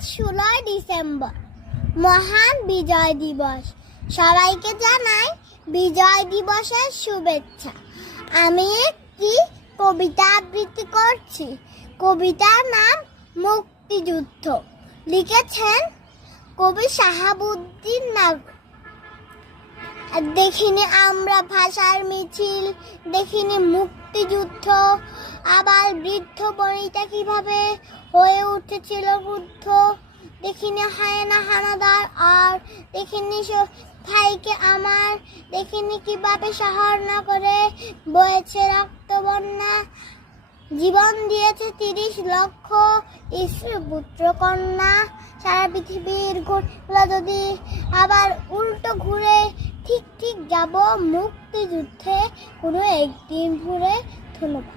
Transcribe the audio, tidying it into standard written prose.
আজ 16 ডিসেম্বর, মহান বিজয় দিবস। সবাইকে জানাই বিজয় দিবসের শুভেচ্ছা। আমি একটি কবিতা আবৃত্তি করছি। কবিতার নাম মুক্তিযুদ্ধ। লিখেছেন কবি শাহাবুদ্দিন নাগর। দেখিনি আমরা ভাষার মিছিল, দেখিনি মুক্তিযুদ্ধ, আবার বৃদ্ধ বনিতা কিভাবে হয়ে উঠেছিল বুদ্ধ। দেখিনি হয় না হানাদার আর দেখিনি ভাইকে আমার, দেখিনি কিভাবে শহর না করে বয়েছে রক্ত বন্যা। জীবন দিয়েছে 30 লক্ষ স্ত্রী পুত্র কন্যা। সারা পৃথিবীর ঘুরলো যদি আবার উল্টো ঘুরে, ঠিক যাব মুক্তিযুদ্ধে কোনো একদিন ঘুরে। ধন্যবাদ।